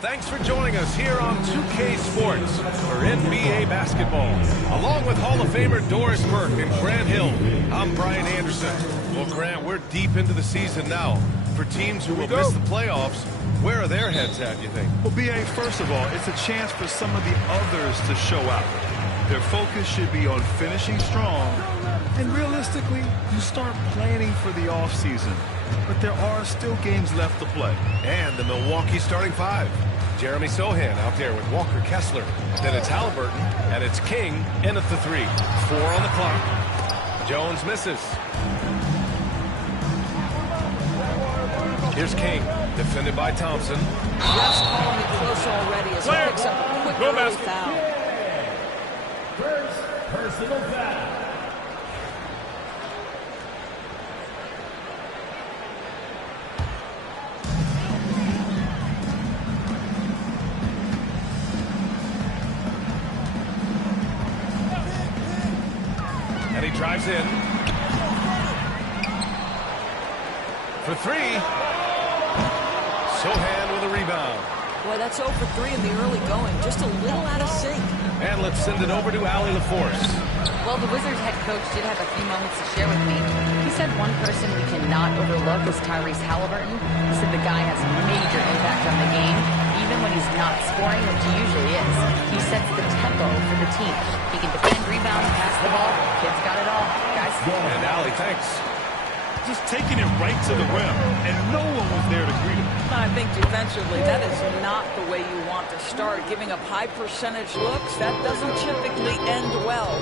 Thanks for joining us here on 2K Sports for NBA basketball. Along with Hall of Famer Doris Burke and Grant Hill, I'm Brian Anderson. Well, Grant, we're deep into the season now. For teams who will miss the playoffs, where are their heads at, you think? Well, B.A., first of all, it's a chance for some of the others to show out. Their focus should be on finishing strong. And realistically, you start planning for the offseason. But there are still games left to play. And the Milwaukee starting five. Jeremy Sohan out there with Walker Kessler. Then it's Halliburton, and it's King in at the three. 4 on the clock. Jones misses. Here's King, defended by Thompson. Ref's calling it close already as he picks up a quick early foul. First personal foul. And he drives in. For three. Sohan with a rebound. Boy, that's 0 for 3 in the early going. Just a little out of sync. And let's send it over to Allie LaForce. Well, the Wizards head coach did have a few moments to share with me. He said one person we cannot overlook is Tyrese Halliburton. He said the guy has a major impact on the game, even when he's not scoring, which he usually is. He sets the tempo for the team. He can defend, rebound, pass the ball. Kid's got it all. Guys. And Allie, thanks. Just taking it right to the rim, and no one was there to greet him. I think defensively, that is not the way you want to start. Giving up high percentage looks, that doesn't typically end well.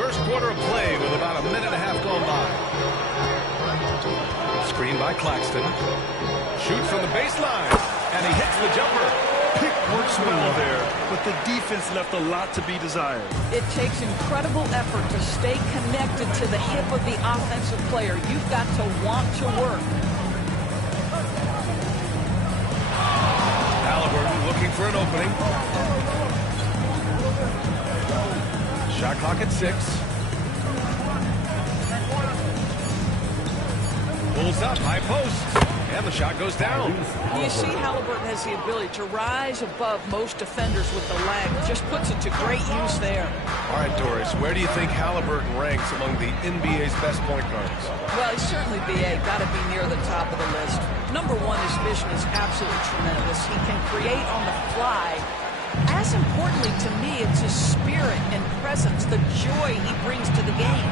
First quarter of play with about a minute and a half gone by. Screen by Claxton. Shoots from the baseline, and he hits the jumper. Pick works well there, but the defense left a lot to be desired. It takes incredible effort to stay connected to the hip of the offensive player. You've got to want to work. Halliburton looking for an opening. Shot clock at 6. Pulls up, high post. And the shot goes down. You see Halliburton has the ability to rise above most defenders with the leg. Just puts it to great use there. All right, Doris, where do you think Halliburton ranks among the NBA's best point guards? Well, he's certainly, B.A., got to be near the top of the list. Number one, his vision is absolutely tremendous. He can create on the fly. As importantly to me, it's his spirit and presence, the joy he brings to the game.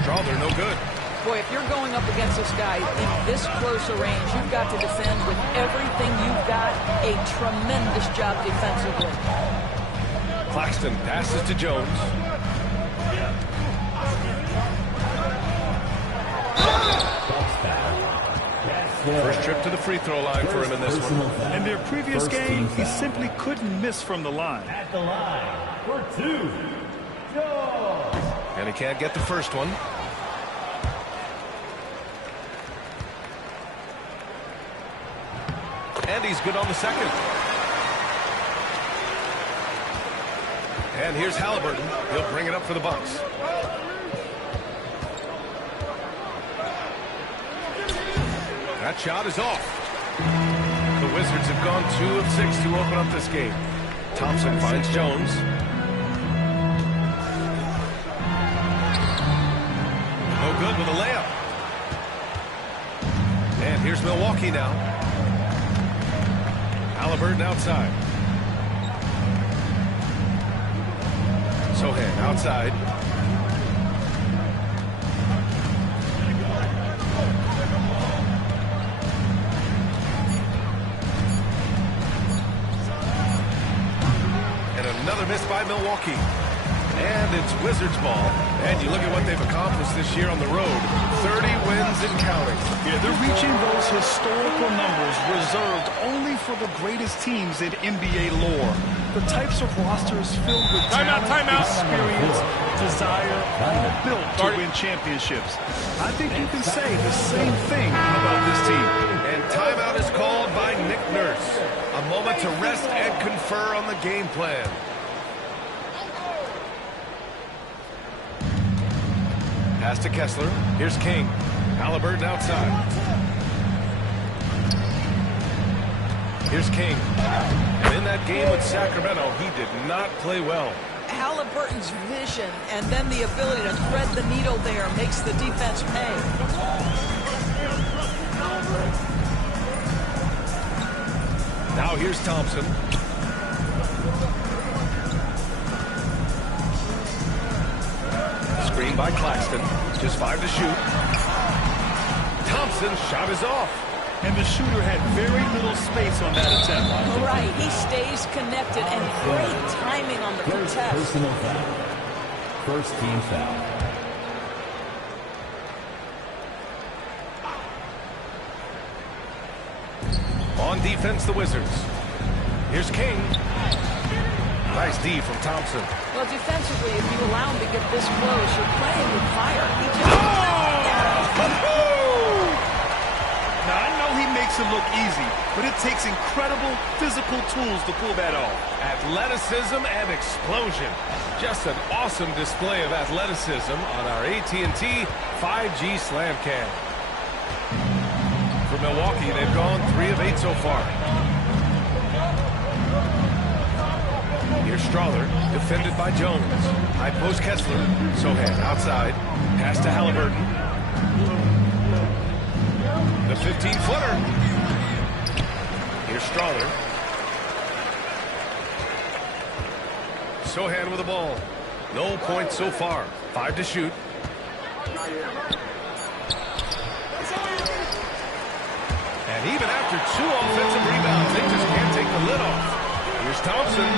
Strawther, no good. Boy, if you're going up against this guy in this close a range, you've got to defend with everything you've got. A tremendous job defensively. Claxton passes to Jones. First trip to the free throw line for him in this one. In their previous game, he simply couldn't miss from the line. At the line for 2. Jones. And he can't get the first one. And he's good on the second. And here's Halliburton. He'll bring it up for the Bucks. That shot is off. The Wizards have gone 2 of 6 to open up this game. Thompson finds Jones. No good with a layup. And here's Milwaukee now. Halliburton outside. Sohan outside. And another miss by Milwaukee. And it's Wizards ball. And you look at what they've accomplished this year on the road. 30 wins and counting. Yeah, they're reaching those historical numbers reserved only for the greatest teams in NBA lore. The types of rosters filled with talent, experience, desire, all built to win championships. I think you can say the same thing about this team. And timeout is called by Nick Nurse. A moment to rest and confer on the game plan. Pass to Kessler. Here's King. Halliburton outside. Here's King. And in that game with Sacramento, he did not play well. Halliburton's vision and then the ability to thread the needle there makes the defense pay. Now here's Thompson. Screen by Claxton. Just 5 to shoot. Thompson's shot is off. And the shooter had very little space on that attempt. Right, he stays connected and great timing on the contest. Personal foul. First team foul. On defense, the Wizards. Here's King. Nice D from Thompson. Well, defensively, if you allow him to get this close, you're playing with fire. He just... Now, I know he makes it look easy, but it takes incredible physical tools to pull that off. Athleticism and explosion. Just an awesome display of athleticism on our AT&T 5G Slam Cam. For Milwaukee, they've gone 3 of 8 so far. Here's Strawler, defended by Jones. High post Kessler. Sohan outside. Pass to Halliburton. The 15-footer. Here's Strawler. Sohan with the ball. No points so far. 5 to shoot. And even after 2 offensive rebounds, they just can't take the lid off. Here's Thompson.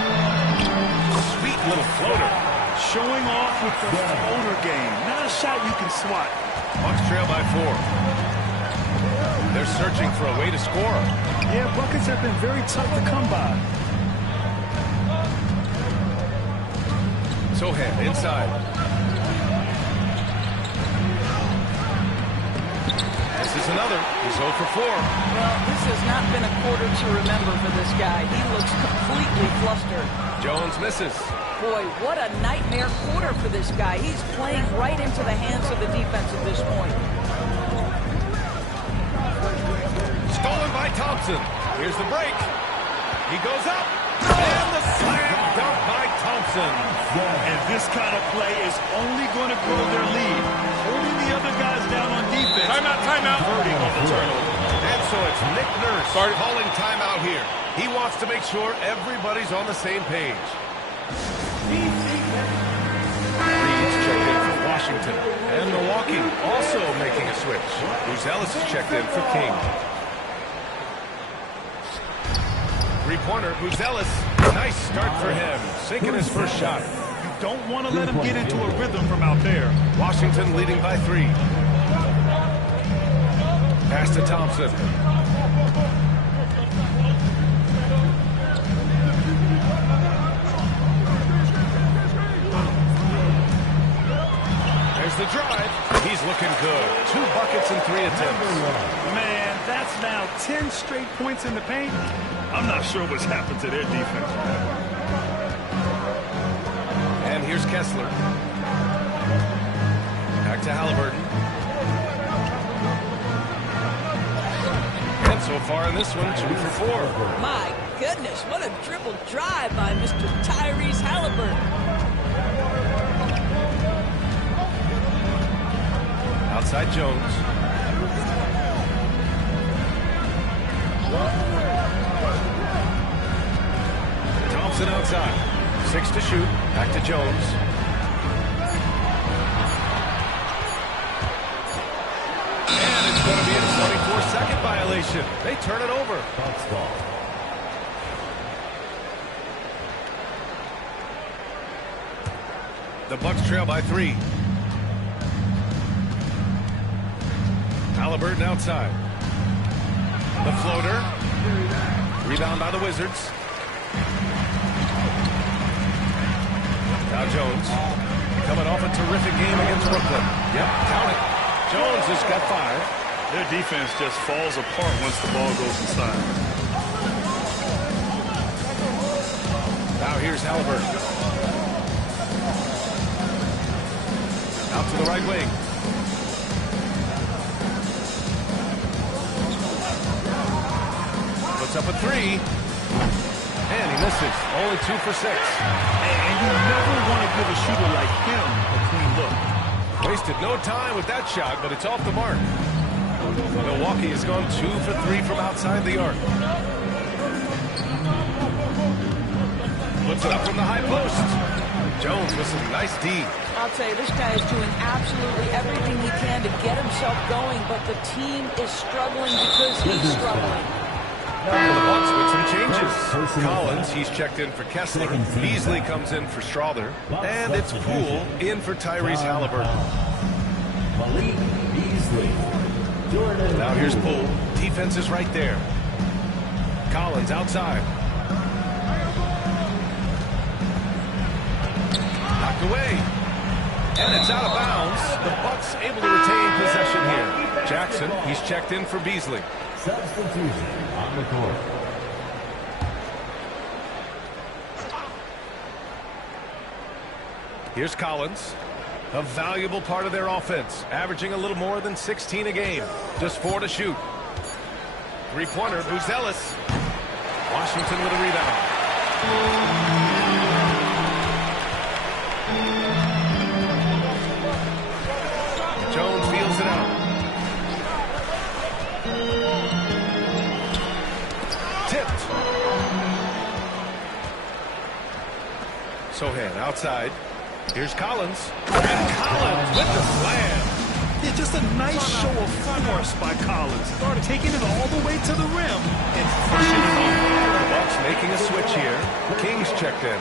Sweet little floater. Showing off with the floater game. Not a shot you can swat. Bucks trail by 4. They're searching for a way to score. Yeah, buckets have been very tough to come by. Sohan inside. This is another. He's 0 for 4. Well, this has not been a quarter to remember for this guy. He looks completely flustered. Jones misses. Boy, what a nightmare quarter for this guy. He's playing right into the hands of the defense at this point. Stolen by Thompson. Here's the break. He goes up. And the slam dunk by Thompson. And this kind of play is only going to grow their lead. Holding the other guys down on defense. Timeout, timeout. Converting on the turnover. And so it's Nick Nurse calling timeout here. He wants to make sure everybody's on the same page. Reed's checked in for Washington. And Milwaukee also making a switch. Ellis is checked in for King. Three-pointer, Ellis. Nice start for him. Sinking his first shot. You don't want to let him get into a rhythm from out there. Washington leading by 3. Pass to Thompson. There's the drive. He's looking good. 2 buckets and 3 attempts. Man, that's now 10 straight points in the paint. I'm not sure what's happened to their defense. And here's Kessler. Back to Halliburton. And so far in this one, 2 for 4. My goodness, what a dribble drive by Mr. Tyrese Halliburton. Outside Jones. Thompson outside. 6 to shoot. Back to Jones. And it's going to be a 24-second violation. They turn it over. Bucks ball. The Bucks trail by 3. Halliburton outside. The floater. Rebound by the Wizards. Now Jones. Coming off a terrific game against Brooklyn. Yep, count it. Jones has got 5. Their defense just falls apart once the ball goes inside. Now here's Halliburton. Out to the right wing. Puts up a three. And he misses. Only 2 for 6. And you never want to give a shooter like him a clean look. Wasted no time with that shot, but it's off the mark. Milwaukee has gone 2 for 3 from outside the arc. Puts it up from the high post. Jones with some nice D. I'll tell you, this guy is doing absolutely everything he can to get himself going, but the team is struggling because he's struggling. For the Bucks with some changes. Collins, he's checked in for Kessler. Beasley comes in for Strother. And it's Poole in for Tyrese Halliburton. Now here's Poole. Defense is right there. Collins outside. Knocked away. And it's out of bounds. The Bucks able to retain possession here. Jackson, he's checked in for Beasley. Substitution on the court. Here's Collins. A valuable part of their offense, averaging a little more than 16 a game. Just 4 to shoot. Three-pointer, Buzelis. Washington with a rebound. Jones feels it out. Tipped. Sohan outside. Here's Collins. And Collins with the slam. Yeah, just a nice show of force by Collins. Taking it all the way to the rim and pushing it home. The Bucks making a switch here. Kings checked in.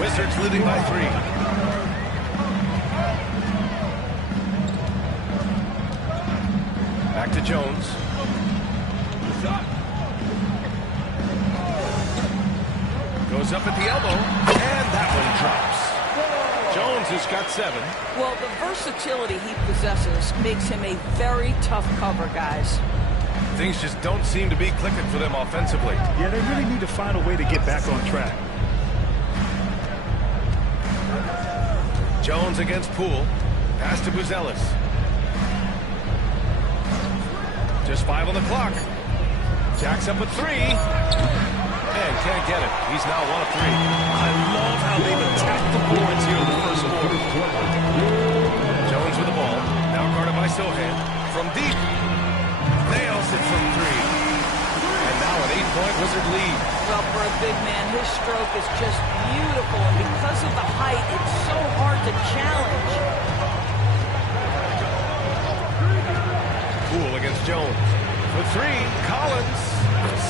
Wizards leading by 3. Back to Jones. Goes up at the elbow, and that one drops. Jones has got 7. Well, the versatility he possesses makes him a very tough cover, guys. Things just don't seem to be clicking for them offensively. Yeah, they really need to find a way to get back on track. Jones against Poole. Pass to Buzelis. Just 5 on the clock. Jacks up a 3. And can't get it. He's now 1 of 3. I love how they've attacked the boards here in the first quarter. Jones with the ball. Now guarded by Sohan. From deep. Nails it from 3. And now an 8-point Wizard lead. Well, for a big man, his stroke is just beautiful. And because of the height, it's so hard to challenge. Poole against Jones. For 3, Collins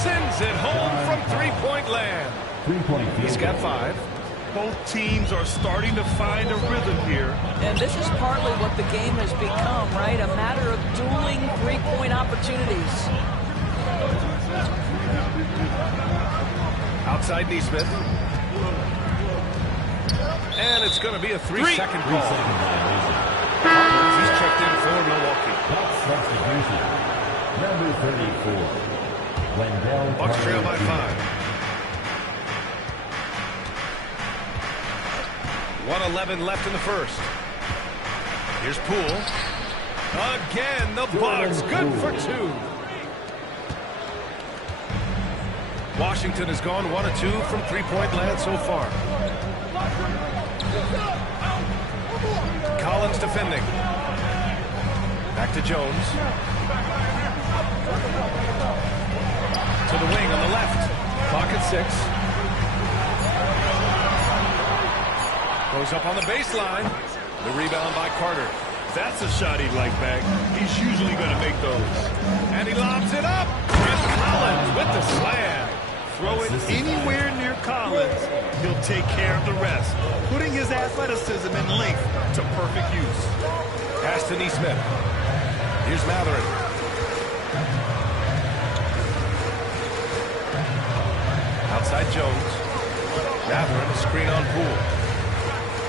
sends it home from 3-point land. 3-point. He's got 5. Both teams are starting to find a rhythm here. And this is partly what the game has become, right? A matter of dueling 3-point opportunities. Outside Neesmith. And it's going to be a 3-second call. He's checked in for Milwaukee. Substitution. Number 34. Wendell Bucks trail by 5. 1:11 left in the first. Here's Poole. Again, the Bucks good for 2. Washington has gone 1 of 2 from 3-point land so far. Collins defending. Back to Jones. To the wing on the left. Clock at 6. Goes up on the baseline. The rebound by Carter. That's a shot he'd like back. He's usually going to make those. And he lobs it up. And Collins with the slam. Throw it anywhere near Collins. He'll take care of the rest, putting his athleticism and length to perfect use. Pass to Neesmith. Here's Matherin. Outside Jones. Matherin, a screen on Poole.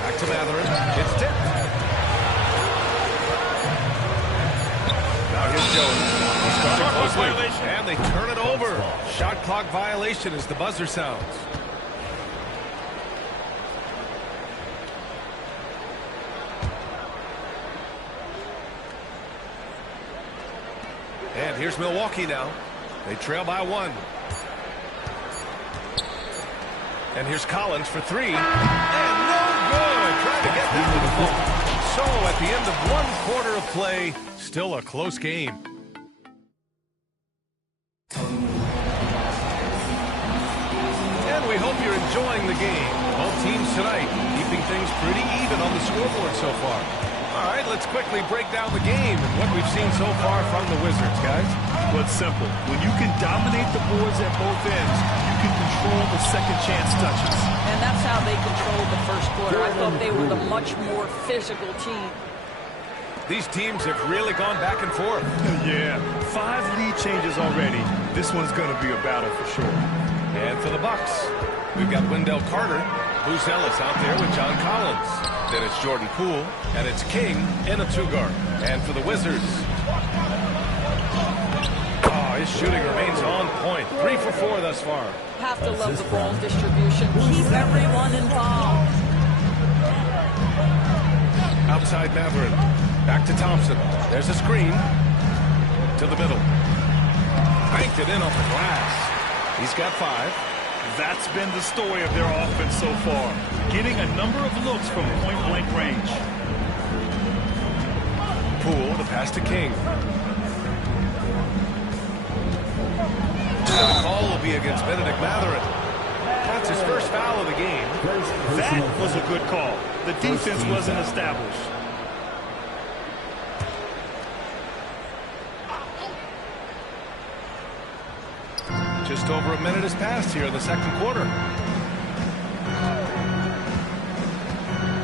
Back to Matherin. It's tipped. Now here's Jones. He's starting closely. And they turn it over. Shot clock violation as the buzzer sounds. And here's Milwaukee now. They trail by 1. And here's Collins for three. And no good. Trying to get that to the floor. So at the end of 1 quarter of play, still a close game. And we hope you're enjoying the game. Both teams tonight keeping things pretty even on the scoreboard so far. All right, let's quickly break down the game and what we've seen so far from the Wizards, guys. Well, it's simple. When you can dominate the boards at both ends, you can control the second chance touches. And that's how they controlled the first quarter. I thought they were the much more physical team. These teams have really gone back and forth. Yeah, 5 lead changes already. This one's going to be a battle for sure. And for the Bucks, we've got Wendell Carter, Bruce Ellis out there with John Collins. Then it's Jordan Poole, and it's King in a 2-guard. And for the Wizards, his shooting remains on point. 3 for 4 thus far. Have to love the ball distribution. Keep everyone involved. Outside Matherin. Back to Thompson. There's a screen. To the middle. Banked it in off the glass. He's got 5. That's been the story of their offense so far. Getting a number of looks from point-blank range. Poole, the pass to King. The call will be against Benedict Matherin. That's his first foul of the game. That was a good call. The defense wasn't established. Just over a minute has passed here in the second quarter.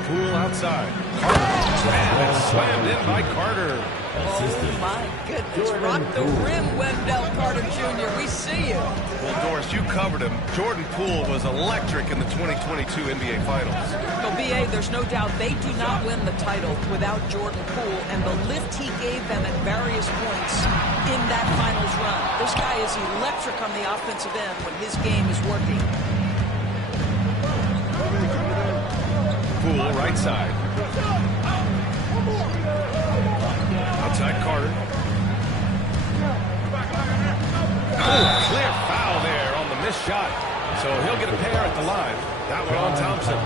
Poole outside. Carter. And it's slammed in by Carter. Oh, my goodness. Rock the rim, Wendell Carter Jr. We see you. Well, Doris, you covered him. Jordan Poole was electric in the 2022 NBA Finals. Well, B.A., there's no doubt they do not win the title without Jordan Poole and the lift he gave them at various points in that finals run. This guy is electric on the offensive end when his game is working. Poole, right side. Outside Carter. Oh, clear foul there on the missed shot. So he'll get a pair at the line. That one on Thompson.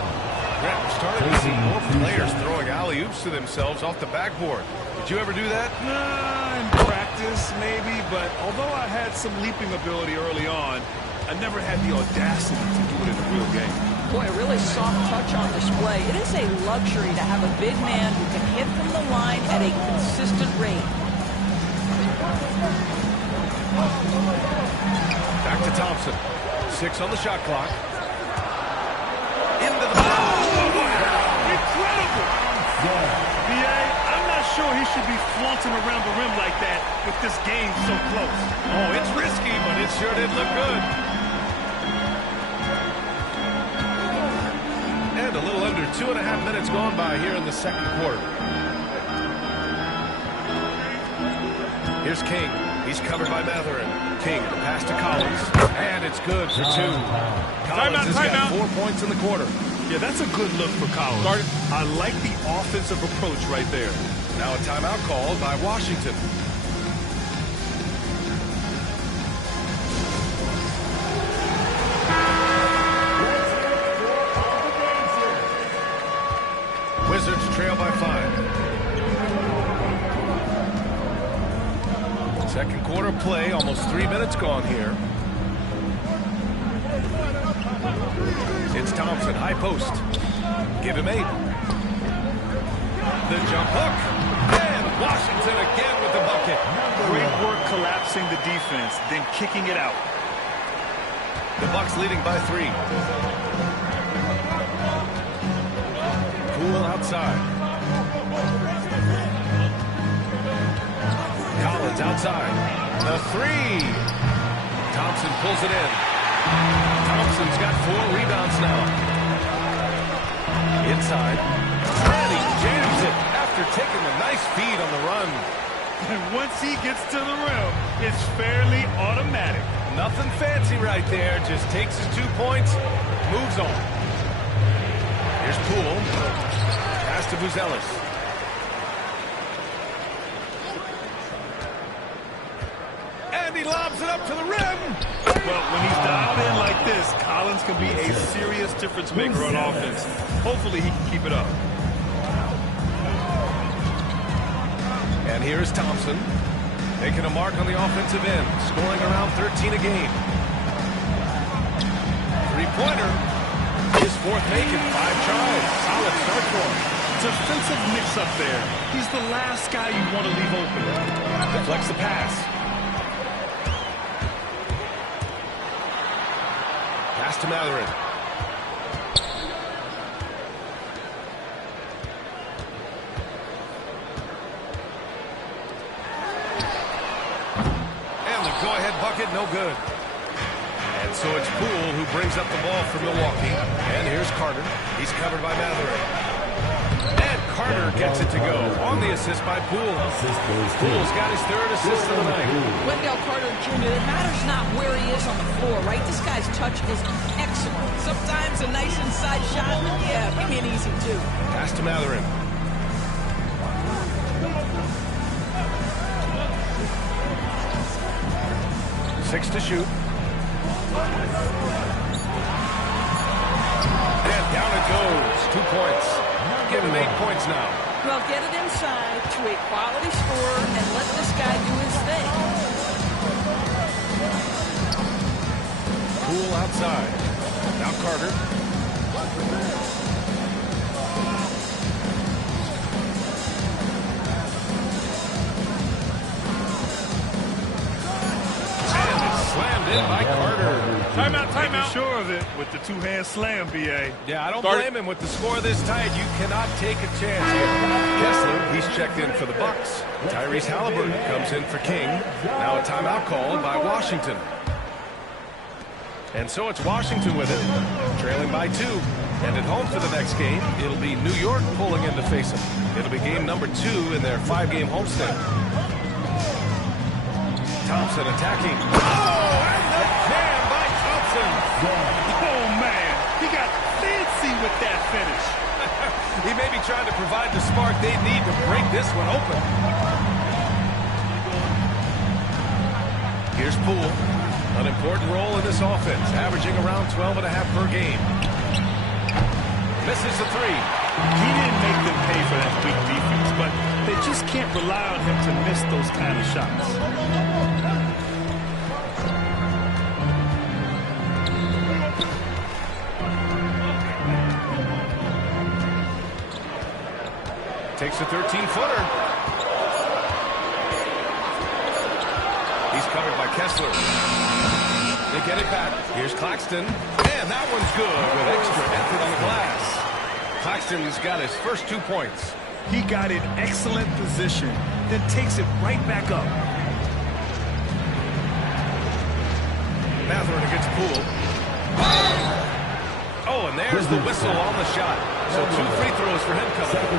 Grant, we're starting to see more players throwing alley-oops to themselves off the backboard. Did you ever do that? In practice, maybe, but although I had some leaping ability early on, I never had the audacity to do it in a real game. Boy, a really soft touch on display. It is a luxury to have a big man who can hit from the line at a consistent rate. Back to Thompson. 6 on the shot clock. Into the wow! Incredible! B.A., I'm not sure he should be flaunting around the rim like that with this game so close. Oh, it's risky, but it sure did look good. And a little under 2.5 minutes gone by here in the second quarter. Here's King. He's covered by Matherin. King, the pass to Collins. And it's good for 2. Collins has got 4 points in the quarter. Yeah, that's a good look for Collins. I like the offensive approach right there. Now a timeout called by Washington. Wizards trail by 5. Second quarter play, almost 3 minutes gone here. It's Thompson, high post. Give him 8. The jump hook. And Washington again with the bucket. Great work collapsing the defense, then kicking it out. The Bucks leading by 3. Poole outside. Collins outside. The 3. Thompson pulls it in. Thompson's got 4 rebounds now. Inside. And he jams it after taking a nice feed on the run. And once he gets to the rim, it's fairly automatic. Nothing fancy right there. Just takes his 2 points, moves on. Here's Poole. Pass to Buzelis. And he lobs it up to the rim. Well, when he's dialed in like this, Collins can be a serious difference maker on offense. Hopefully he can keep it up. And here's Thompson, making a mark on the offensive end, scoring around 13 a game. Three-pointer. His fourth make in 5 tries. Solid start for him. Defensive mix-up there. He's the last guy you want to leave open. Deflects the pass. Pass to Matherin. And the go-ahead bucket, no good. And so it's Poole who brings up the ball for Milwaukee. And here's Carter. He's covered by Matherin. And Carter gets it to go on the assist by Poole. Poole's got his 3rd assist of the night. Wendell Carter Jr., it matters not where he is on the floor, right? This guy's touch is excellent. Sometimes a nice inside shot, yeah, give me an easy 2. Pass to Matherin. Six to shoot. And down it goes. 2 points. Give him 8 points now. Well, get it inside to a quality scorer and let this guy do his thing. Poole outside. Now Carter. And it's slammed in by Carter. Timeout, timeout. Sure of it with the 2-hand slam, B.A. Yeah, I don't blame him with the score this tight. You cannot take a chance here. Kessler, he's checked in for the Bucks. Tyrese Halliburton comes in for King. Now a timeout called by Washington. And so it's Washington with it, trailing by 2. And at home for the next game, it'll be New York pulling in to face them. It'll be game number 2 in their 5-game homestand. Thompson attacking. Oh, and the jam by Thompson. Oh, man. He got fancy with that finish. He may be trying to provide the spark they need to break this one open. Here's Poole. An important role in this offense, averaging around 12.5 per game. Misses the 3. He didn't make them pay for that weak defense, but they just can't rely on him to miss those kind of shots. Takes a 13-footer. He's covered by Kessler. They get it back. Here's Claxton. And that one's good with extra effort on the glass. Claxton's got his first 2 points. He got in excellent position, then takes it right back up. Matherin against Poole. Oh, and there's the whistle on the shot. So 2 free throws for him coming up. All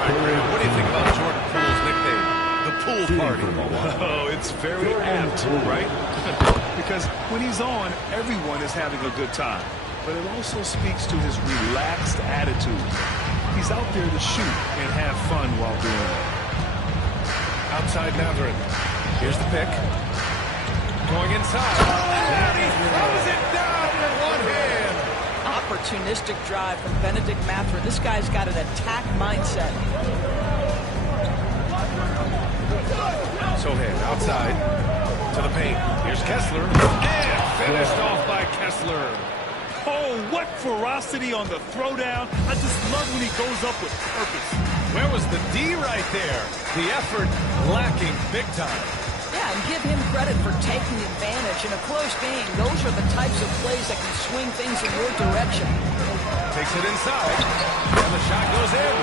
right, Graham, what do you think about Jordan Poole's nickname? The Poole Party. Oh, it's very apt, right? Because when he's on, everyone is having a good time. But it also speaks to his relaxed attitude. He's out there to shoot and have fun while doing it. Outside Matherin. Here's the pick. Going inside. And he throws it down with one hand. Opportunistic drive from Benedict Matherin. This guy's got an attack mindset. Sohan outside to the paint. Here's Kessler. And finished off by Kessler. Oh, what ferocity on the throwdown. I just love when he goes up with purpose. Where was the D right there? The effort lacking big time. Yeah, and give him credit for taking advantage. In a close game, those are the types of plays that can swing things in your direction. Takes it inside, and the shot goes in.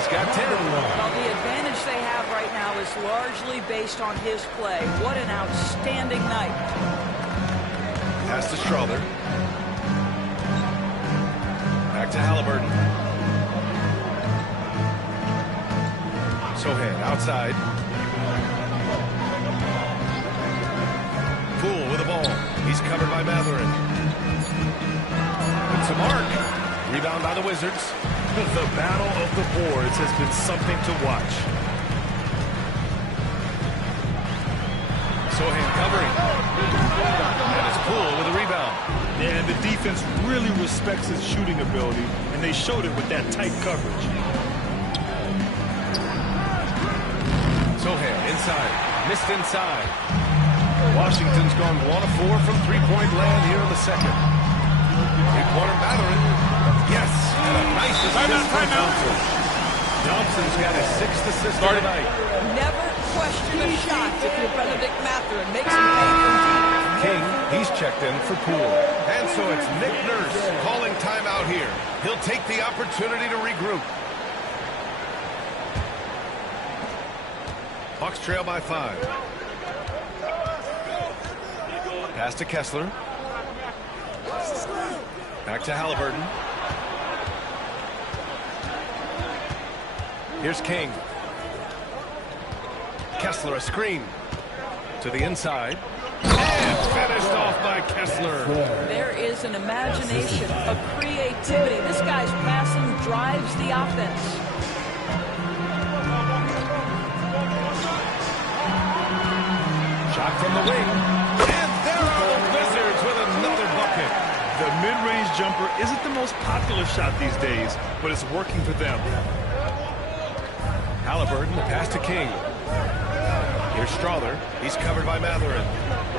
He's got 10. Well, the advantage they have right now is largely based on his play. What an outstanding night. Pass to Strother. Back to Halliburton. Sohan outside. Poole with the ball. He's covered by Matherin. It's a mark. Rebound by the Wizards. The battle of the boards has been something to watch. Sohan covering. And it's Poole with a rebound. Yeah, and the defense really respects his shooting ability, and they showed it with that tight coverage. Sohan inside. Missed inside. Washington's gone 1 of 4 from three-point land here in the second. Three-pointer Mathurin. Yes, and a nice assist from Thompson. Thompson's got his 6th assist of the night. Never question a shot if you're Benedict Mathurin. Makes him pay from deep. King, he's checked in for Poole. And so it's Nick Nurse calling timeout here. He'll take the opportunity to regroup. Bucks trail by 5. Pass to Kessler. Back to Halliburton. Here's King. Kessler, a screen. To the inside. And finished off by Kessler. There is an imagination, a creativity. This guy's passing drives the offense. Shot from the wing. And there are the Wizards with another bucket. The mid-range jumper isn't the most popular shot these days, but it's working for them. Halliburton, the pass to King. Here's Strother. He's covered by Mathurin.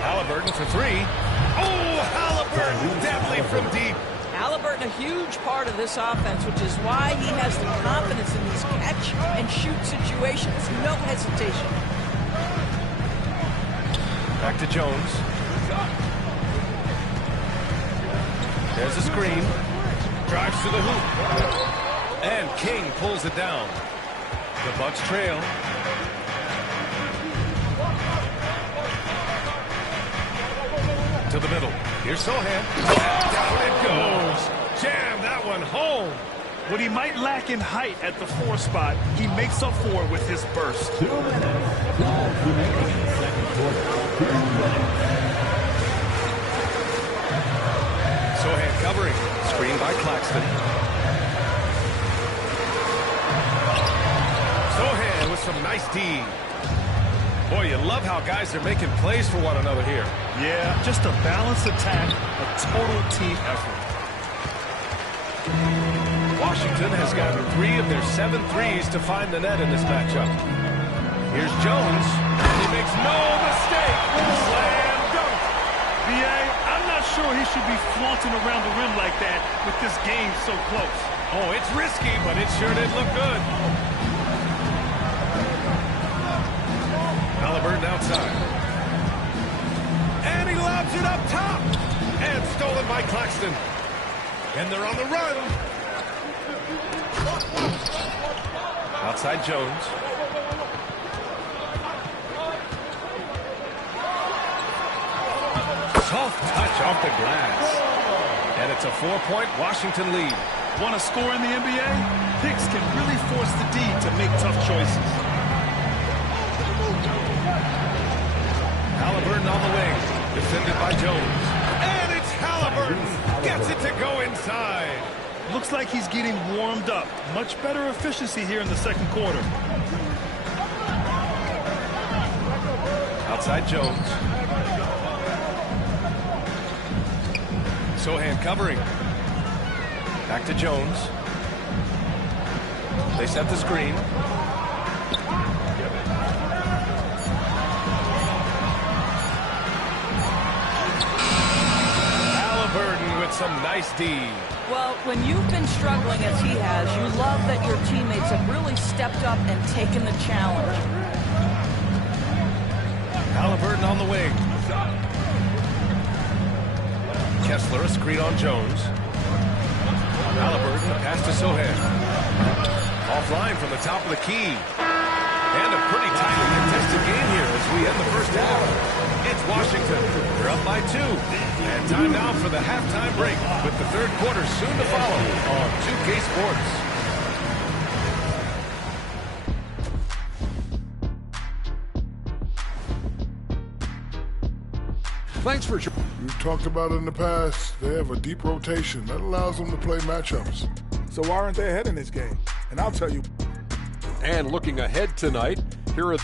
Halliburton for 3. Oh, Halliburton deadly from deep. Halliburton, a huge part of this offense, which is why he has the confidence in these catch and shoot situations. No hesitation. Back to Jones. There's a screen. Drives to the hoop. And King pulls it down. The Bucks trail. To the middle. Here's Sohan. Down it goes. Jam that one home. What he might lack in height at the 4 spot, he makes up for it with his burst. 2 minutes. 12 remaining in the second quarter. 2 minutes. Sohan covering. Screen by Claxton. Sohan with some nice D. Boy, you love how guys are making plays for one another here. Yeah, just a balanced attack, a total team effort. Washington has gotten 3 of their 7 threes to find the net in this matchup. Here's Jones. He makes no mistake. Slam dunk. B.A., I'm not sure he should be flaunting around the rim like that with this game so close. Oh, it's risky, but it sure did look good. Halliburton outside. And he lobs it up top. And stolen by Claxton. And they're on the run. Outside Jones. Soft touch off the glass. And it's a 4-point Washington lead. Want to score in the NBA? Picks can really force the D to make tough choices. Halliburton on the wing. Defended by Jones. And it's Halliburton. Gets it to go inside. Looks like he's getting warmed up. Much better efficiency here in the second quarter. Outside Jones. Sohan covering. Back to Jones. They set the screen. Halliburton with some nice D. Well, when you've been struggling as he has, you love that your teammates have really stepped up and taken the challenge. Halliburton on the wing. Kessler, a screen on Jones. Halliburton, pass to Sohan. Offline from the top of the key. And a pretty tightly contested game here as we end the first half. It's Washington. They're up by 2. And time now for the halftime break with the third quarter soon to follow on 2K Sports. Thanks for... We've talked about it in the past. They have a deep rotation that allows them to play matchups. So why aren't they ahead in this game? And I'll tell you. And looking ahead tonight, here are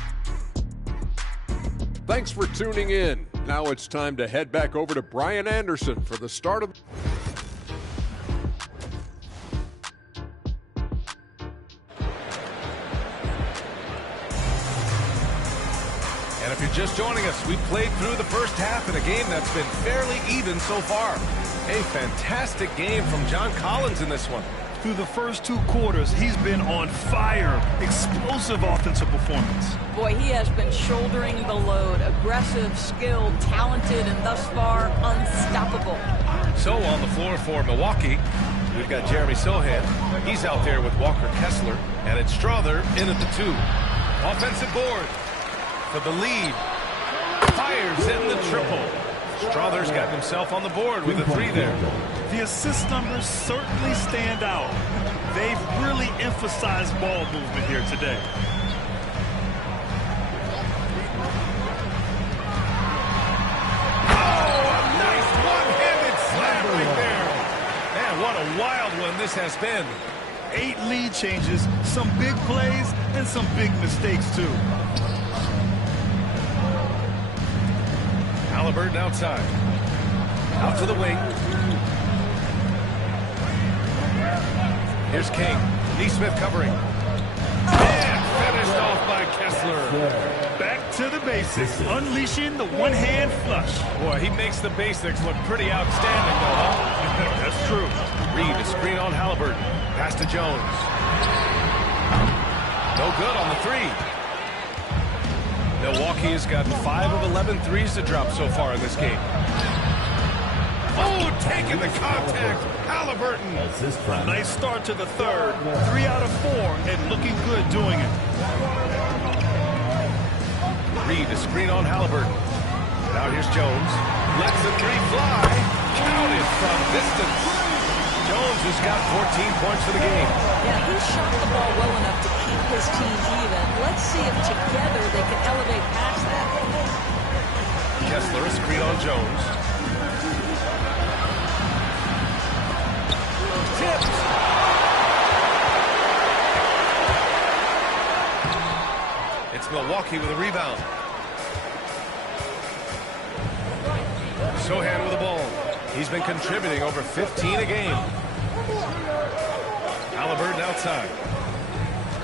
Thanks for tuning in. Now it's time to head back over to Brian Anderson for the start of... And if you're just joining us, we played through the first half in a game that's been fairly even so far. A fantastic game from John Collins in this one. Through the first 2 quarters, he's been on fire. Explosive offensive performance. Boy, he has been shouldering the load. Aggressive, skilled, talented, and thus far, unstoppable. So on the floor for Milwaukee, we've got Jeremy Sohan. He's out there with Walker Kessler. And it's Strother in at the 2. Offensive board for the lead. Fires in the triple. Strother's got himself on the board with a 3 there. The assist numbers certainly stand out. They've really emphasized ball movement here today. Oh, a nice one-handed slam right there. Man, what a wild one this has been. 8 lead changes, some big plays, and some big mistakes, too. Halliburton outside. Out to the wing. Here's King. Neesmith covering. And finished off by Kessler. Back to the basics, unleashing the one-hand flush. Boy, he makes the basics look pretty outstanding, though, huh? That's true. Reed, a screen on Halliburton. Pass to Jones. No good on the 3. Milwaukee has gotten 5 of 11 threes to drop so far in this game. Oh, taking the contact. Halliburton. A nice start to the 3rd. 3 out of 4, and looking good doing it. Reed, a screen on Halliburton. Now here's Jones. Lets the 3 fly. Counted from distance. Jones has got 14 points for the game. Yeah, he shot the ball well enough to keep his team even. Let's see if together they can elevate past that. Kessler, a screen on Jones. Tipped. It's Milwaukee with a rebound. Sohan with the ball. He's been contributing over 15 a game. Halliburton outside.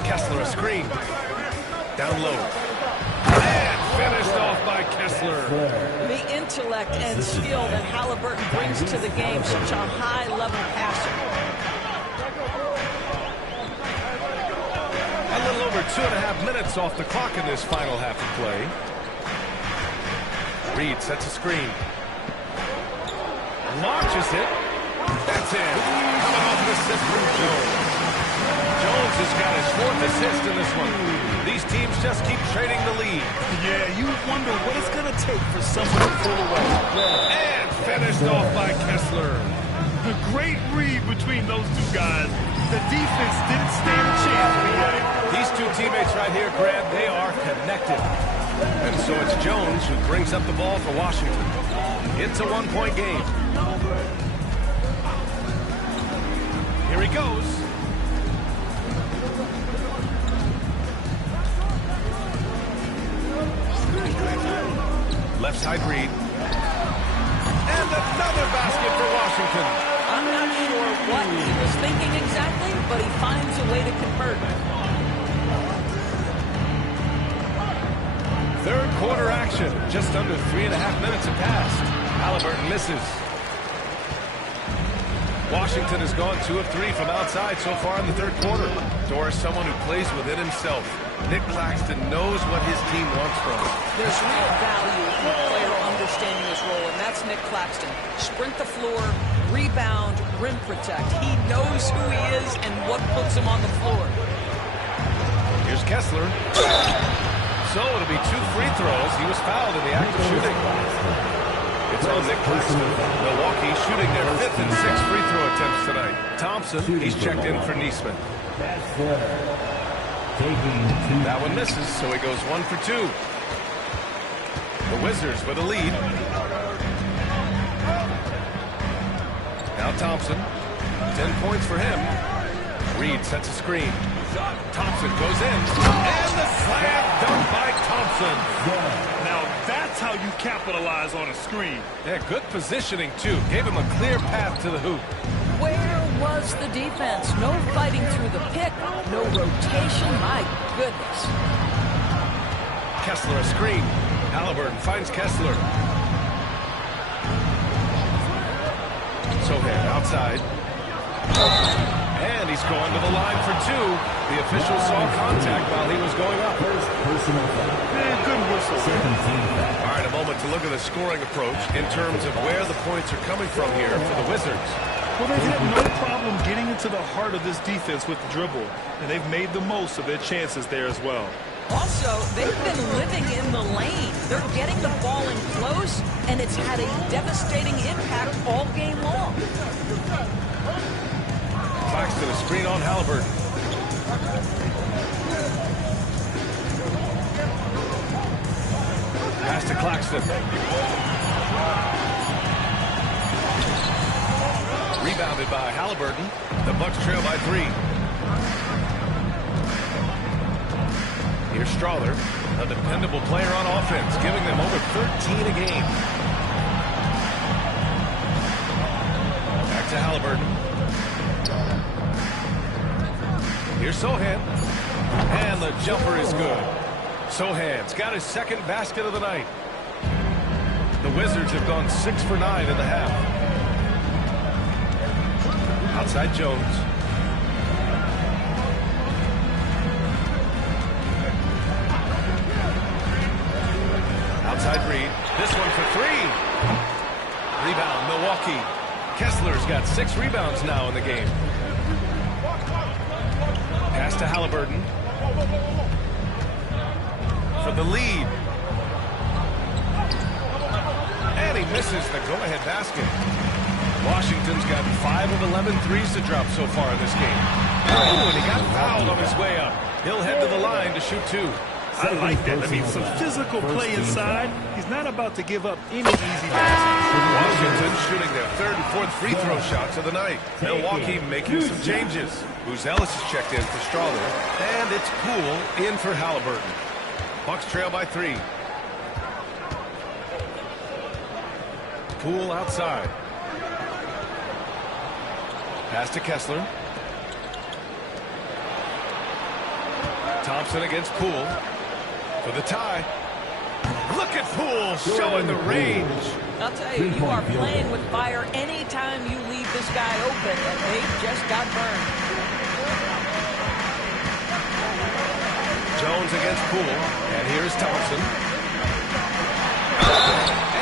Kessler a screen. Down low. And finished off by Kessler. The intellect and skill that Halliburton brings to the game, such a high-level passer. A little over 2.5 minutes off the clock in this final half of play. Reed sets a screen. Launches it. That's it. Coming off an assist from Jones. Jones has got his 4th assist in this one. These teams just keep trading the lead. Yeah, you wonder what it's going to take for someone to pull away. And finished off by Kessler. The great read between those 2 guys. The defense didn't stand a chance. These 2 teammates right here, Grant, they are connected. And so it's Jones who brings up the ball for Washington. It's a 1-point game. Here he goes. Left side Reed. And another basket for Washington. I'm not sure what he was thinking exactly, but he finds a way to convert. 3rd quarter action. Just under 3.5 minutes have passed. Halliburton misses. Washington has gone 2 of 3 from outside so far in the 3rd quarter. Doris, someone who plays within himself. Nick Claxton knows what his team wants from him. There's real value in a player understanding his role, and that's Nick Claxton. Sprint the floor, rebound, rim protect. He knows who he is and what puts him on the floor. Here's Kessler. So it'll be 2 free throws. He was fouled in the act of shooting. It's on Nick Claxton. Milwaukee shooting their 5th and 6th free throw attempts tonight. Thompson, he's checked in for Neesmith. That one misses, so he goes 1 for 2. The Wizards with a lead. Now Thompson. 10 points for him. Reed sets a screen. Thompson goes in. And the slam dunk by Thompson. Now that That's how you capitalize on a screen. Yeah, good positioning, too. Gave him a clear path to the hoop. Where was the defense? No fighting through the pick, no rotation. My goodness. Kessler a screen. Halliburton finds Kessler. Sohan outside. And he's going to the line for two. The official saw contact while he was going up. Good whistle. All right, a moment to look at the scoring approach in terms of where the points are coming from here for the Wizards. Well, they've had no problem getting into the heart of this defense with the dribble, and they've made the most of their chances there as well. Also, they've been living in the lane. They're getting the ball in close, and it's had a devastating impact all game long. Claxton a screen on Halliburton. Pass to Claxton. Rebounded by Halliburton. The Bucks trail by 3. Here's Strawler, a dependable player on offense, giving them over 13 a game. Back to Halliburton. Here's Sohan. And the jumper is good. Sohan's got his second basket of the night. The Wizards have gone 6 for 9 in the half. Outside Jones. Outside Reed. This one for 3. Rebound, Milwaukee. Kessler's got 6 rebounds now in the game. Pass to Halliburton. For the lead. And he misses the go-ahead basket. Washington's got 5 of 11 threes to drop so far in this game. Oh, and he got fouled on his way up. He'll head to the line to shoot 2. I like that. I mean, some physical play inside. He's not about to give up any easy passes. Washington shooting their 3rd and 4th free throw shots of the night. Milwaukee making some changes. Ellis is checked in for Strawler. And it's Poole in for Halliburton. Bucks trail by 3. Poole outside. Pass to Kessler. Thompson against Poole. For the tie. Look at Poole showing the range. I'll tell you, you are playing with fire anytime you leave this guy open, and they just got burned. Jones against Poole. And here's Thompson.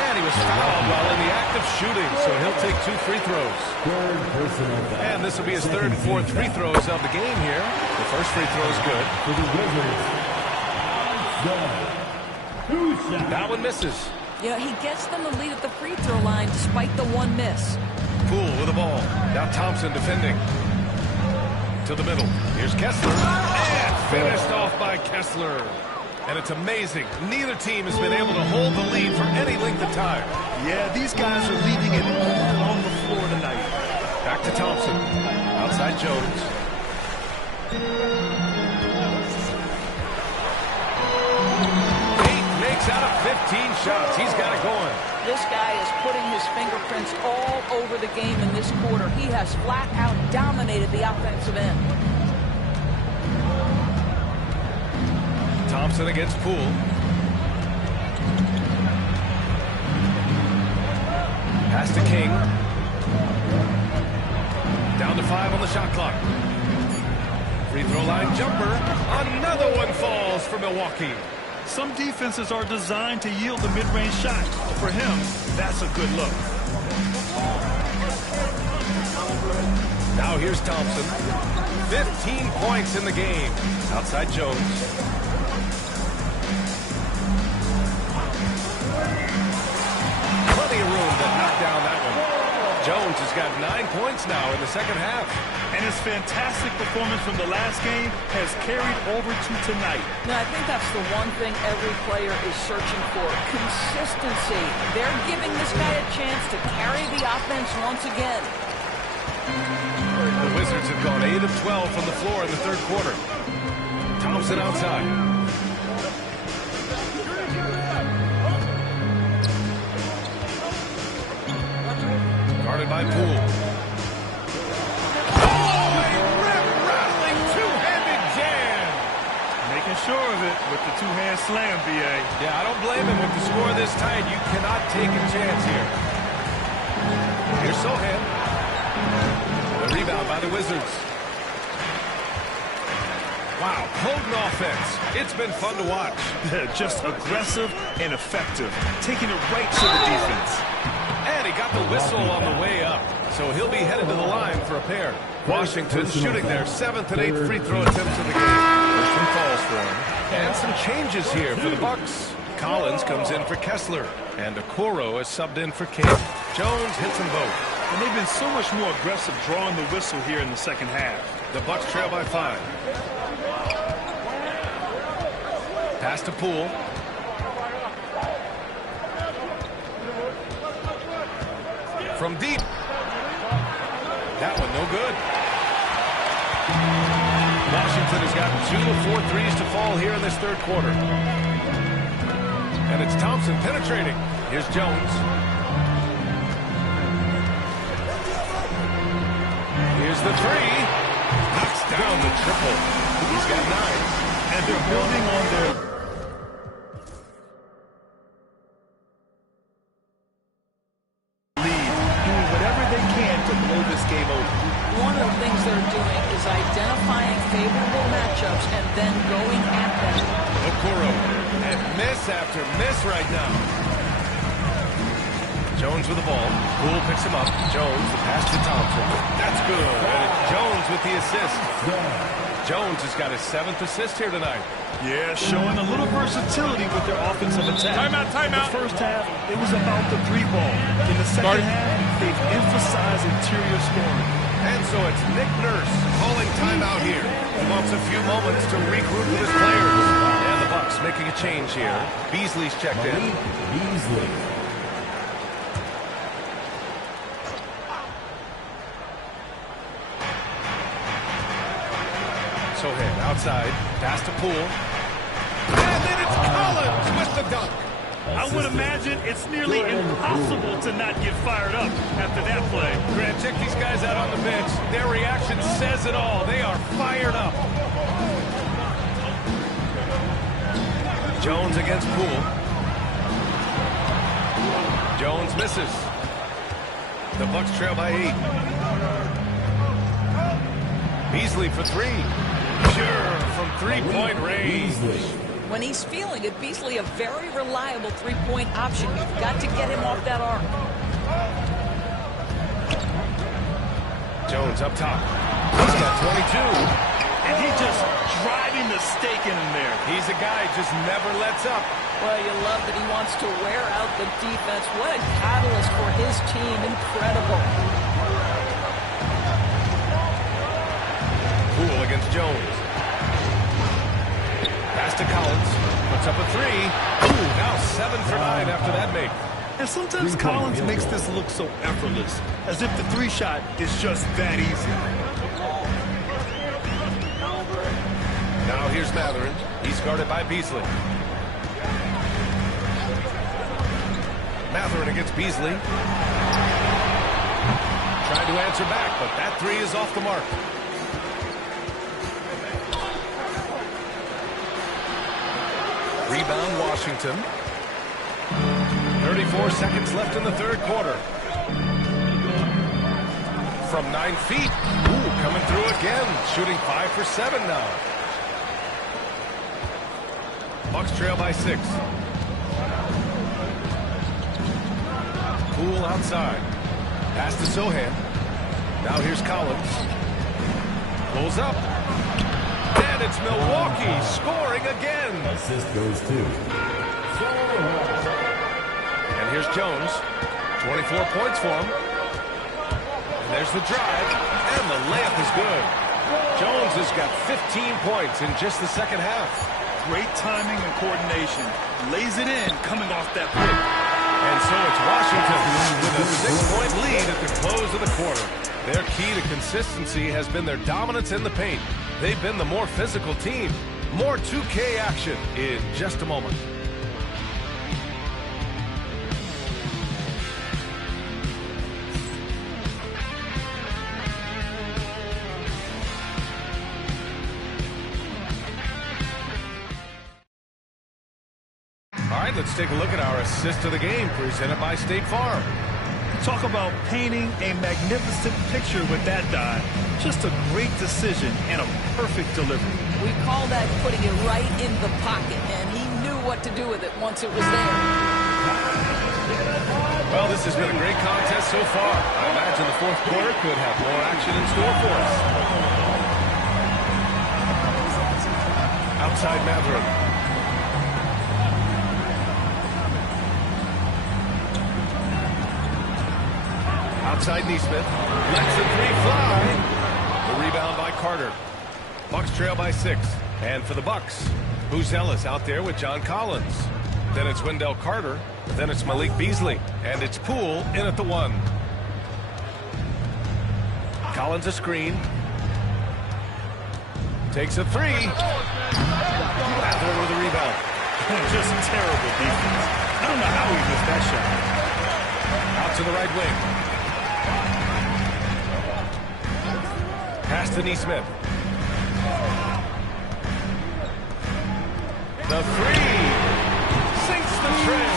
And he was fouled while in the act of shooting, so he'll take 2 free throws. And this will be his 3rd and 4th free throws of the game here. The first free throw is good. That one misses. Yeah, he gets them the lead at the free throw line despite the 1 miss. Poole with the ball. Now Thompson defending. To the middle. Here's Kessler. And finished off by Kessler. And it's amazing. Neither team has been able to hold the lead for any length of time. Yeah, these guys are leaving it all on the floor tonight. Back to Thompson. Outside Jones. Makes out of 15 shots. He's got it going. This guy is putting his fingerprints all over the game in this quarter. He has flat out dominated the offensive end. Thompson against Poole. Pass to King. Down to 5 on the shot clock. Free throw line jumper. Another one falls for Milwaukee. Some defenses are designed to yield the mid-range shot. For him, that's a good look. Now here's Thompson. 15 points in the game. Outside Jones. Plenty of room to knock down that one. Jones has got 9 points now in the second half. And his fantastic performance from the last game has carried over to tonight. Now, I think that's the one thing every player is searching for. Consistency. They're giving this guy a chance to carry the offense once again. The Wizards have gone 8 of 12 from the floor in the 3rd quarter. Thompson outside. by Poole. Oh, a rip-rattling two-handed jam. Making sure of it with the two-hand slam, B.A. Yeah, I don't blame him. With the score this tight, you cannot take a chance here. Here's Sohan. The rebound by the Wizards. Wow, potent offense. It's been fun to watch. Just aggressive and effective, taking it right to the defense. And he got the whistle on the way up, so he'll be headed to the line for a pair. Washington shooting their 7th and 8th free throw attempts of the game. First one falls for him. And some changes here for the Bucks. Collins comes in for Kessler, and Okoro is subbed in for King. Jones hits them both. And they've been so much more aggressive drawing the whistle here in the second half. The Bucks trail by 5. Pass to Poole. From deep. That one no good. Washington has gotten 2 of 4 threes to fall here in this third quarter. And it's Thompson penetrating. Here's Jones. Here's the three. Knocks down the triple. He's got 9. And they're building on their game over. One of the things they're doing is identifying favorable matchups and then going at them. Okoro, and miss after miss right now. Jones with the ball. Poole picks him up. Jones, the pass to Thompson. That's good. And it's Jones with the assist. Jones has got his 7th assist here tonight. Yeah, showing a little versatility with their offensive attack. Timeout, timeout. The first half, it was about the 3-ball. In the second half, they've emphasized interior scoring. And so it's Nick Nurse calling timeout here. He wants a few moments to regroup with his players. And the Bucks making a change here. Beasley's checked in. Beasley. Sohan outside, pass to Poole. And then it's Collins with the dunk. I would imagine it's nearly impossible to not get fired up after that play. Grant, check these guys out on the bench. Their reaction says it all. They are fired up. Jones against Poole. Jones misses. The Bucks trail by 8. Beasley for 3. Sure, from 3-point range. When he's feeling it, Beasley a very reliable 3-point option. You've got to get him off that arc. Jones up top. He's got 22. And he's just driving the stake in him there. He's a guy who just never lets up. Well, you love that he wants to wear out the defense. What a catalyst for his team. Incredible. Poole against Jones. Pass to Collins. Puts up a 3. Ooh, now 7 for 9 after that make. And sometimes Collins makes this look so effortless, as if the 3-shot is just that easy. Now here's Matherin. He's guarded by Beasley. Matherin against Beasley. Tried to answer back, but that 3 is off the mark. Rebound Washington. 34 seconds left in the third quarter. From 9 feet. Ooh, coming through again. Shooting 5 for 7 now. Bucks trail by 6. Poole outside. Pass to Sohan. Now here's Collins. Pulls up. And it's Milwaukee scoring again. Assist goes to. And here's Jones. 24 points for him. And there's the drive. And the layup is good. Jones has got 15 points in just the second half. Great timing and coordination. Lays it in coming off that pick. And so it's Washington with a 6-point lead at the close of the quarter. Their key to consistency has been their dominance in the paint. They've been the more physical team. More 2K action in just a moment. All right, let's take a look at our assist of the game presented by State Farm. Talk about painting a magnificent picture with that dive. Just a great decision and a perfect delivery. We call that putting it right in the pocket, and he knew what to do with it once it was there. Well, this has been a great contest so far. I imagine the fourth quarter could have more action in store for us. Outside Matherin. Outside Neesmith. Lets the three fly. The rebound by Carter. Bucks trail by 6. And for the Bucks, Buzelis out there with John Collins. Then it's Wendell Carter. Then it's Malik Beasley. And it's Poole in at the 1. Collins a screen. Takes a 3. Matherin with a rebound. Just terrible defense. I don't know how he missed that shot. Out to the right wing. Pass to Neesmith. The 3. Sinks the tray.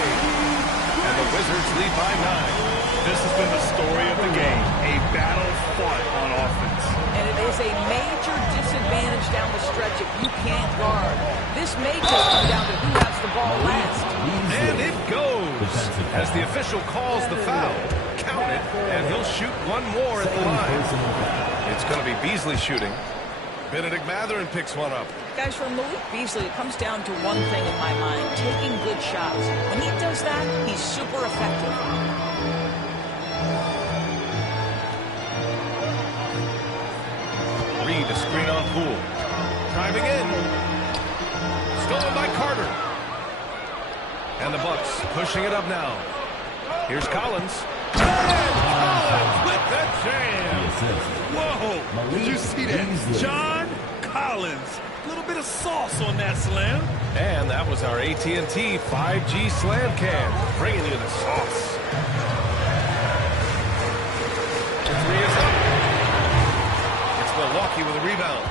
And the Wizards lead by 9. This has been the story of the game. A battle fought on offense. And it is a major disadvantage down the stretch if you can't guard. This may just come down to who has the ball last. And it goes. As the official calls the foul. Count it, and he'll shoot one more at the line. It's going to be Beasley shooting. Benedict Matherin picks one up. Guys, for Malik Beasley, it comes down to one thing in my mind, taking good shots. When he does that, he's super effective. Reed, a screen on Poole. Driving in. Stolen by Carter. And the Bucks pushing it up now. Here's Collins. And Collins with the jam. Whoa! Did you see that? John Collins. A little bit of sauce on that slam. And that was our AT&T 5G slam cam. Bringing you the sauce. The 3 is up. It's Milwaukee with a rebound.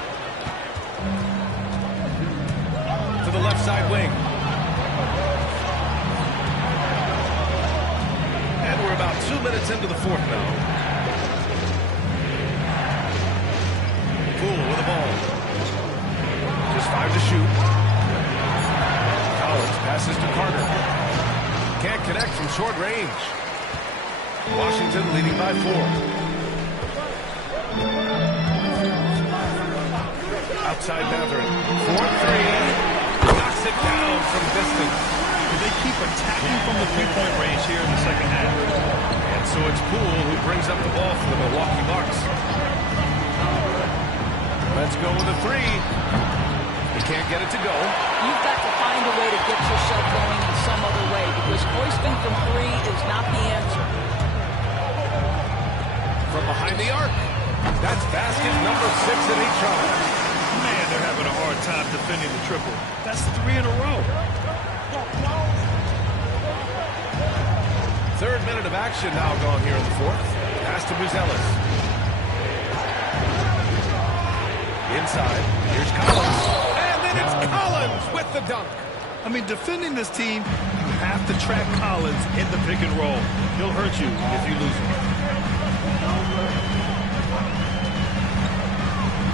To the left side wing. And we're about 2 minutes into the fourth now. Poole with the ball. Just 5 to shoot. Collins passes to Carter. Can't connect from short range. Washington leading by 4. Outside Matherin. 4-3. Knocks it down from distance. They keep attacking from the three-point range here in the second half. And so it's Poole who brings up the ball for the Milwaukee Bucks. Let's go with a 3. He can't get it to go. You've got to find a way to get yourself going in some other way because hoisting from 3 is not the answer. From behind the arc. That's basket number 6 in 8 tries. Man, they're having a hard time defending the triple. That's 3 in a row. Third minute of action now gone here in the fourth. Pass to Buzelis. Inside. Here's Collins. And then it's Collins with the dunk. I mean, defending this team, you have to track Collins in the pick and roll. He'll hurt you if you lose him.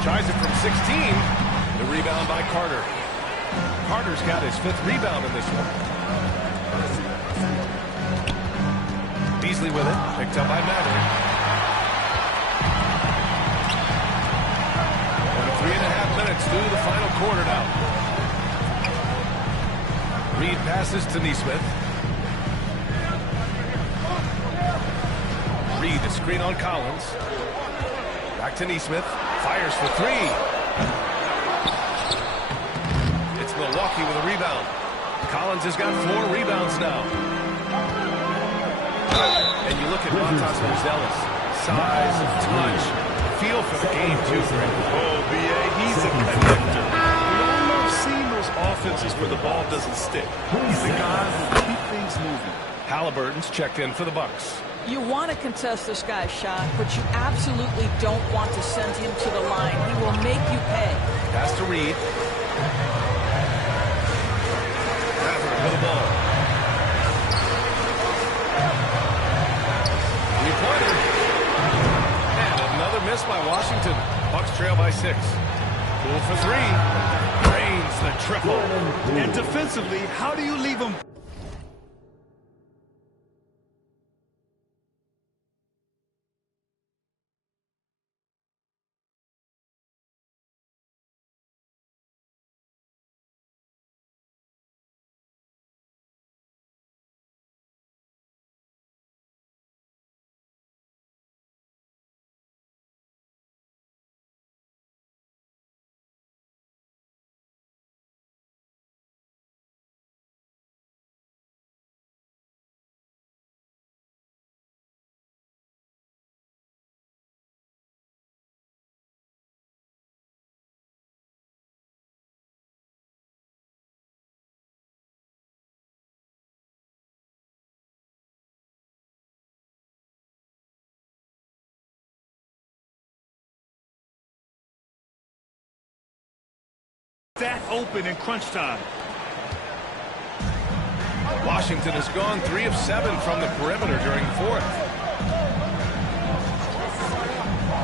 Tries it from 16. The rebound by Carter. Carter's got his 5th rebound in this one. Beasley with it. Picked up by Matherin. 3.5 minutes through the final quarter now. Reed passes to Neesmith. Reed, a screen on Collins. Back to Neesmith. Fires for 3. It's Milwaukee with a rebound. Collins has got 4 rebounds now. And you look at Montas Buzelis. Size, touch, feel for the game, too. Oh, B.A., he's a connector. We all love seeing those offenses where the ball doesn't stick. He's the guy who keep things moving. Halliburton's checked in for the Bucks. You want to contest this guy's shot, but you absolutely don't want to send him to the line. He will make you pay. Pass to Reed. Matherin with the ball. Bucks trail by 6. Cool for 3. Drains the triple. And defensively, how do you leave them? That open in crunch time. Washington has gone 3 of 7 from the perimeter during the 4th.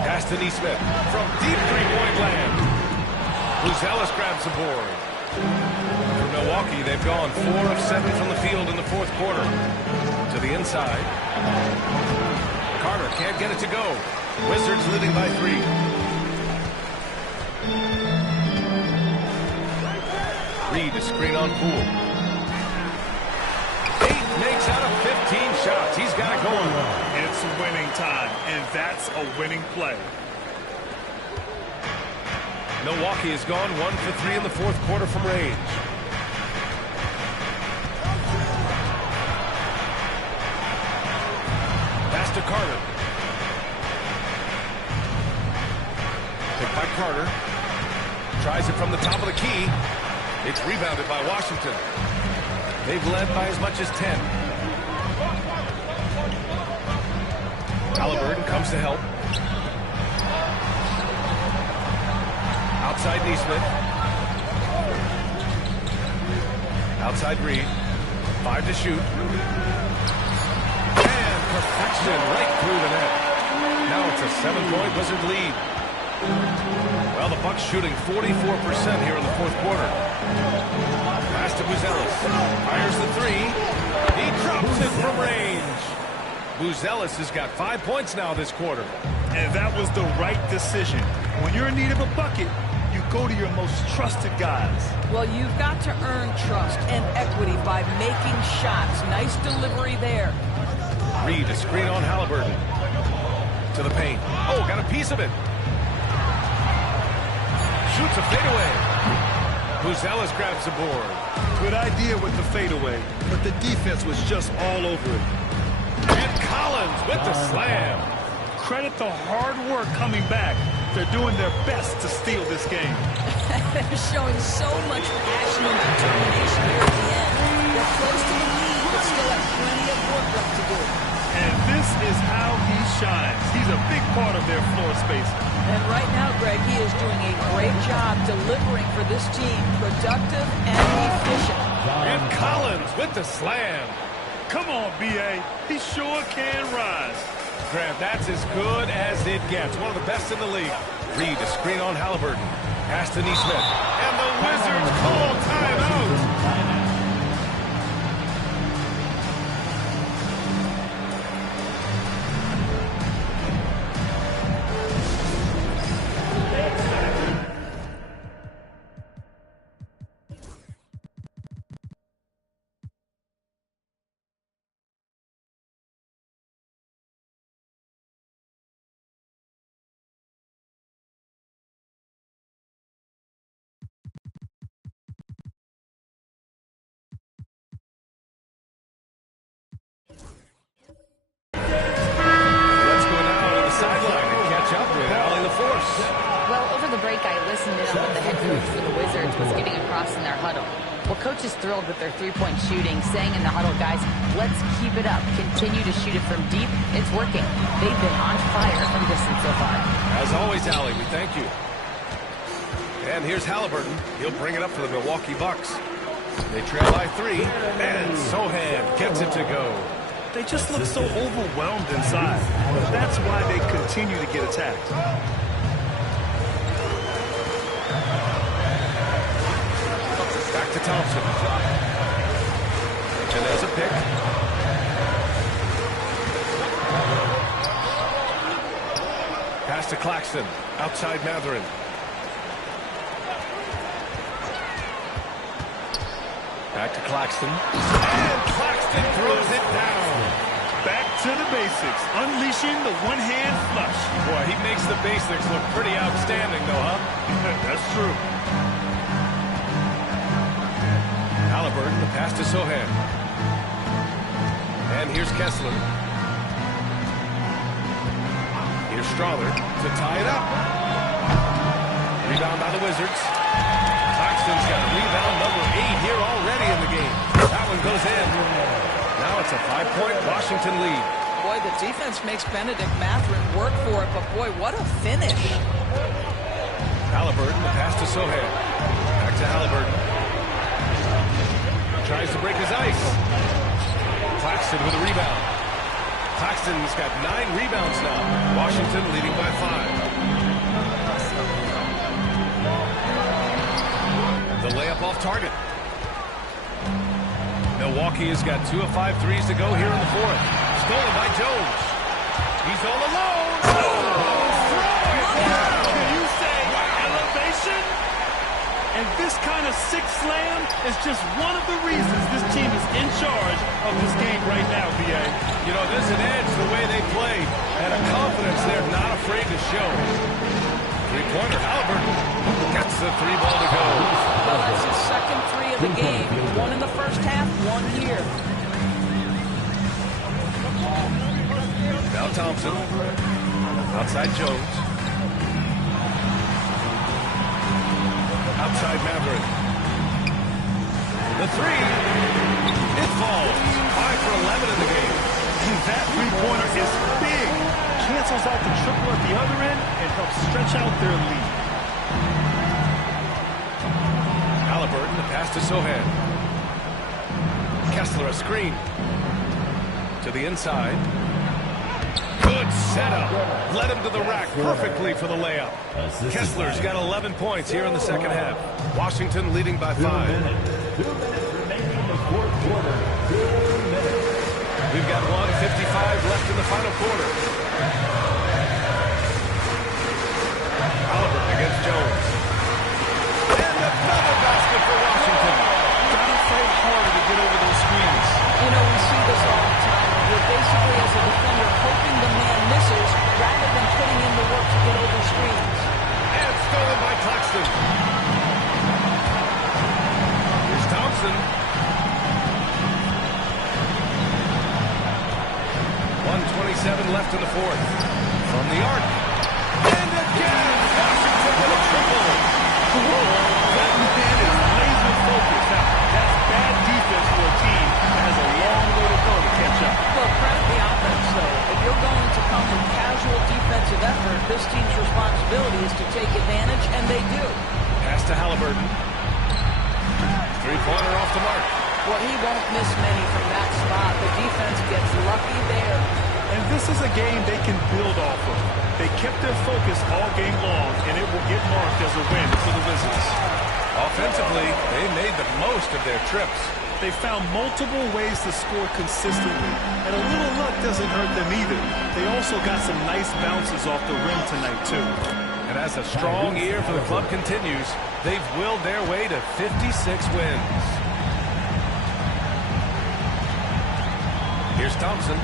Pass to Neesmith from deep three-point land. Buzelis grabs the board. For Milwaukee, they've gone 4 of 7 from the field in the 4th quarter. To the inside. Carter can't get it to go. Wizards leading by 3. Reed to screen on Poole. 8 makes out of 15 shots. He's got it going. It's winning time, and that's a winning play. Milwaukee has gone 1 for 3 in the 4th quarter from range. Pass to Carter. Picked by Carter. Tries it from the top of the key. It's rebounded by Washington. They've led by as much as 10. Halliburton comes to help. Outside Neesmith. Outside Reed. 5 to shoot. And perfection right through the net. Now it's a 7-point Wizard lead. Well, the Bucks shooting 44% here in the 4th quarter. Pass to Buzelis. Fires the 3. He drops it from range. Buzelis has got 5 points now this quarter. And that was the right decision. When you're in need of a bucket, you go to your most trusted guys. Well, you've got to earn trust and equity by making shots. Nice delivery there. Reed a screen on Halliburton. To the paint. Oh, got a piece of it. Shoots a fadeaway. Buzelis grabs the board. Good idea with the fadeaway, but the defense was just all over it. And Collins with the slam. Credit the hard work coming back. They're doing their best to steal this game. They're showing so much passion and determination here at the end. They're close to the lead, but still have plenty of work left to do. And this is how he shines. He's a big part of their floor space. And right now, Greg, he is doing a great job delivering for this team. Productive and efficient. And Collins with the slam. Come on, B.A. He sure can rise. Graham, that's as good as it gets. One of the best in the league. Reed to screen on Halliburton. Pass to Neesmith. And the Wizards call timeout. Well, over the break, I listened in on what the head coach for the Wizards was getting across in their huddle. Well, coach is thrilled with their three-point shooting, saying in the huddle, guys, let's keep it up. Continue to shoot it from deep. It's working. They've been on fire from distance so far. As always, Allie, we thank you. And here's Halliburton. He'll bring it up for the Milwaukee Bucks. They trail by 3, and Sohan gets it to go. They just look so overwhelmed inside. That's why they continue to get attacked. Thompson. And there's a pick. Pass to Claxton. Outside Matherin. Back to Claxton. And Claxton throws it down. Back to the basics. Unleashing the one-hand flush. Boy, he makes the basics look pretty outstanding, though, huh? That's true. Halliburton, the pass to Sohan. And here's Kessler. Here's Strother to tie it up. Rebound by the Wizards. Claxton's got rebound number 8 here already in the game. That one goes in. Now it's a 5-point Washington lead. Boy, the defense makes Benedict Mathurin work for it, but boy, what a finish. Halliburton, the pass to Sohan. Back to Halliburton. Tries to break his ice. Claxton with a rebound. Claxton's got 9 rebounds now. Washington leading by 5. The layup off target. Milwaukee has got 2 of 5 threes to go here in the 4th. Stolen by Jones. He's all alone. Can you say elevation? And this kind of sick slam is just one of the reasons this team is in charge of this game right now, B.A. You know, there's an edge the way they play and a confidence they're not afraid to show. Three-pointer, Halliburton gets the 3-ball to go. Well, that's his second 3 of the game. 1 in the first half, 1 here. Now Thompson. Outside Jones. Outside Maverick. The 3. It falls. 5 for 11 in the game. That three-pointer is big. Cancels out the triple at the other end and helps stretch out their lead. Halliburton, the pass to Sohan. Kessler, a screen. To the inside. Good setup. Led him to the rack perfectly for the layup. Kessler's got 11 points here in the second half. Washington leading by 5. 2 minutes remaining in the fourth quarter. 2 minutes. We've got 1:55 left in the final quarter. Halliburton against Jones. And another basket for Washington. Gotta fight harder to get over those screens. You know, we see this all the time. You're basically, as a defender, hoping the man misses rather than putting in the work to get over screens. And stolen by Claxton. Here's Thompson. 1:27 left in the 4th. From the arc. And again, Washington with a triple. That man is laser focused. Now, that's bad defense for a team that has a long way to go to catch up. Well, credit the offense, though. If you're going to come with casual defensive effort, this team's responsibility is to take advantage, and they do. Pass to Halliburton. Three-pointer off the mark. Well, he won't miss many from that spot. The defense gets lucky there. And this is a game they can build off of. They kept their focus all game long, and it will get marked as a win for the Wizards. Offensively, they made the most of their trips. They found multiple ways to score consistently, and a little luck doesn't hurt them either. They also got some nice bounces off the rim tonight, too. And as a strong year for the club continues, they've willed their way to 56 wins. Here's Thompson.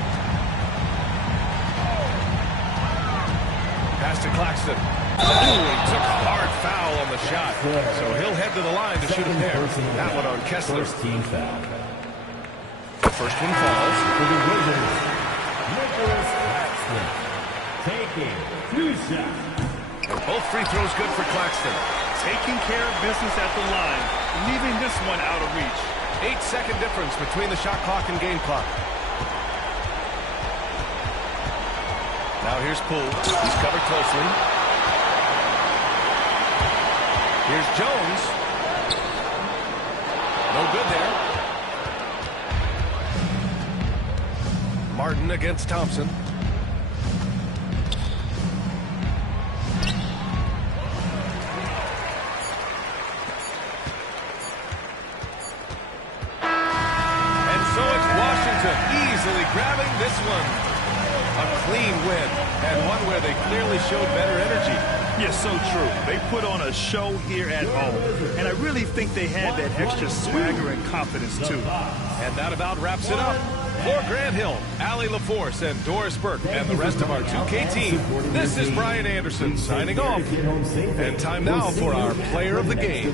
Pass to Claxton. Ooh, he took a hard foul on the shot. So he'll head to the line to shoot a pair. That one on Kessler. First team foul. The first one falls. For the Wizards, Nicholas Claxton taking 2 shots. Both free throws good for Claxton. Taking care of business at the line, leaving this one out of reach. 8-second difference between the shot clock and game clock. Now here's Poole. He's covered closely. Here's Jones. No good there. Martin against Thompson. Anderson easily grabbing this one. A clean win, and one where they clearly showed better energy. Yes, so true. They put on a show here at home, and I really think they had that extra swagger and confidence, too. And that about wraps it up. For Grant Hill, Allie LaForce, and Doris Burke, and the rest of our 2K team, this is Brian Anderson signing off. And time now for our player of the game.